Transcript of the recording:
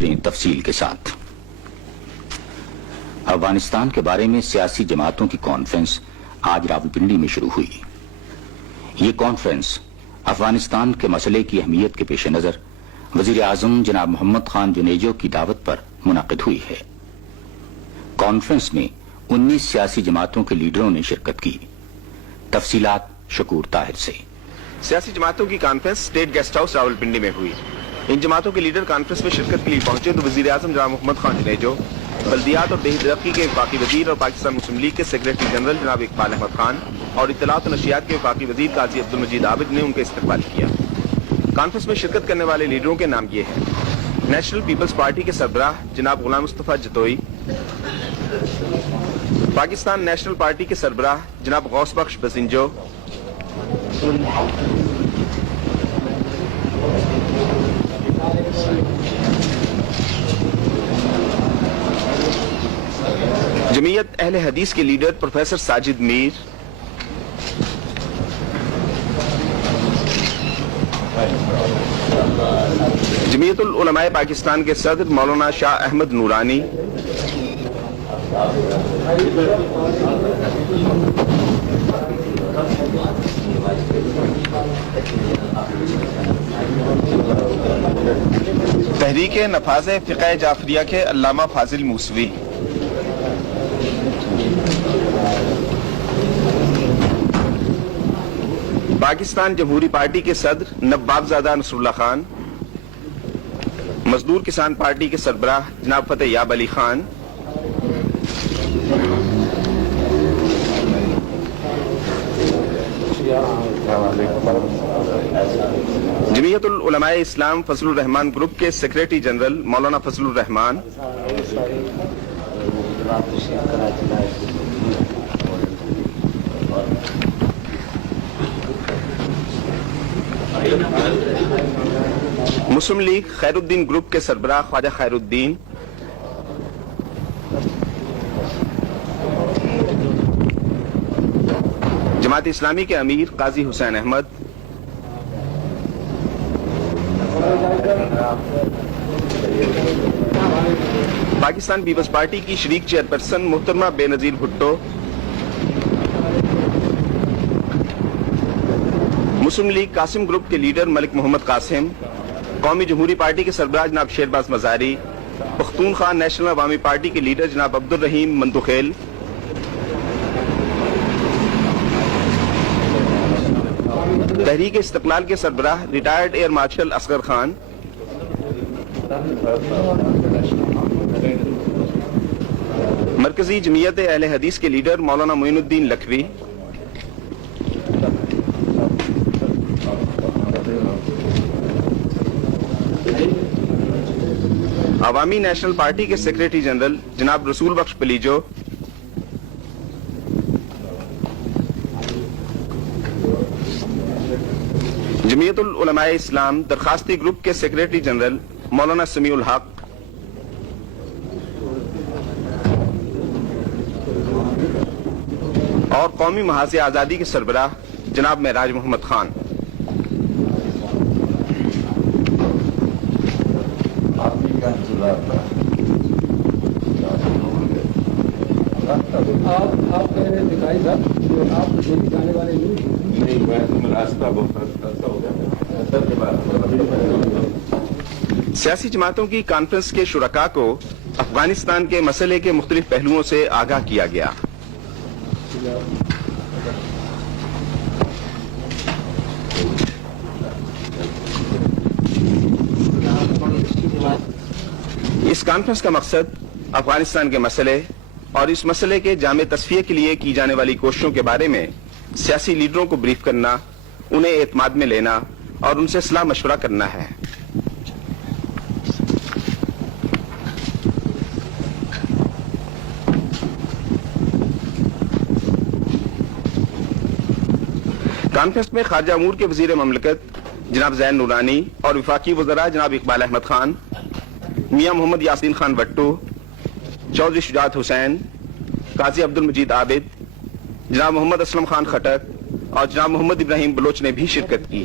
کریں تفصیل کے ساتھ۔ افغانستان کے بارے میں سیاسی جماعتوں کی کانفرنس آج راولپنڈی میں شروع ہوئی۔ یہ کانفرنس افغانستان کے مسئلے کی اہمیت کے پیش نظر وزیر اعظم جناب محمد خان جنیجو کی دعوت پر منعقد ہوئی ہے۔ کانفرنس میں 19 سیاسی جماعتوں کے لیڈروں نے شرکت کی۔ تفصیلات شکور طاہر سے۔ سیاسی جماعتوں کی conference state guest house Rawalpindi میں ہوئی۔ ان جماعتوں کے لیڈر کانفرنس میں شرکت کے لیے پہنچے تو وزیر اعظم جناب محمد خان جنیجو، بلدیات اور دیہی ترقی کے وفاقی وزیر اور پاکستان مسلم لیگ کے سیکریٹری جنرل جناب اقبال احمد خان اور اطلاعات و نشریات کے وفاقی وزیر قاضی عبدالمجید عابد نے ان کا استقبال کیا۔ کانفرنس میں شرکت کرنے والے لیڈروں کے نام یہ ہیں: نیشنل پیپلز پارٹی کے سربراہ جناب غلام مصطفیٰ جتوئی، پاکستان نیشنل پارٹی کے سربراہ جناب غوث بخش بزنجو، جمعیت اہل حدیث کے لیڈر پروفیسر ساجد میر، جمعیت العلماء پاکستان کے صدر مولانا شاہ احمد نورانی، تحریک نفاذ فقہ جعفریہ کے علامہ فاضل موسوی، پاکستان جمہوری پارٹی کے صدر نواب زادہ نصر اللہ خان، مزدور کسان پارٹی کے سربراہ جناب فتح یاب علی خان، جمعیت العلماء اسلام فضل الرحمان گروپ کے سیکریٹری جنرل مولانا فضل الرحمان، مسلم لیگ خیر الدین گروپ کے سربراہ خواجہ خیر الدین، جماعت اسلامی کے امیر قاضی حسین احمد، پاکستان پیپلز پارٹی کی شریک چیئرپرسن محترمہ بے نظیر بھٹو، مسلم لیگ قاسم گروپ کے لیڈر ملک محمد قاسم، قومی جمہوری پارٹی کے سربراہ جناب شیرباز مزاری، پختونخوا نیشنل عوامی پارٹی کے لیڈر جناب عبدالرحیم منتوخیل، تحریک استقلال کے سربراہ retired air marshal Asghar Khan, مرکزی جمعیت اہل حدیث کے لیڈر مولانا معین الدین لکھوی، عوامی نیشنل پارٹی کے سیکریٹری جنرل جناب رسول بخش پلیجو، جمعیت العلماء اسلام درخواستی گروپ کے سیکریٹری جنرل مولانا سمیع الحق، اور قومی محاذ آزادی کے سربراہ جناب معراج محمد خان۔ سیاسی جماعتوں کی کانفرنس کے شرکاء کو افغانستان کے مسئلے کے مختلف پہلوؤں سے آگاہ کیا گیا۔ اس کانفرنس کا مقصد افغانستان کے مسئلے اور اس مسئلے کے جامع تصفیہ کے لیے کی جانے والی کوششوں کے بارے میں سیاسی لیڈروں کو بریف کرنا، انہیں اعتماد میں لینا اور ان سے صلاح مشورہ کرنا ہے۔ کانفرنس میں خارجہ امور کے وزیر مملکت جناب زین نورانی اور وفاقی وزراء جناب اقبال احمد خان، میاں محمد یاسین خان بٹو، چودھری شجاعت حسین، قاضی عبدالمجید عابد، جناب محمد اسلم خان خٹک اور جناب محمد ابراہیم بلوچ نے بھی شرکت کی۔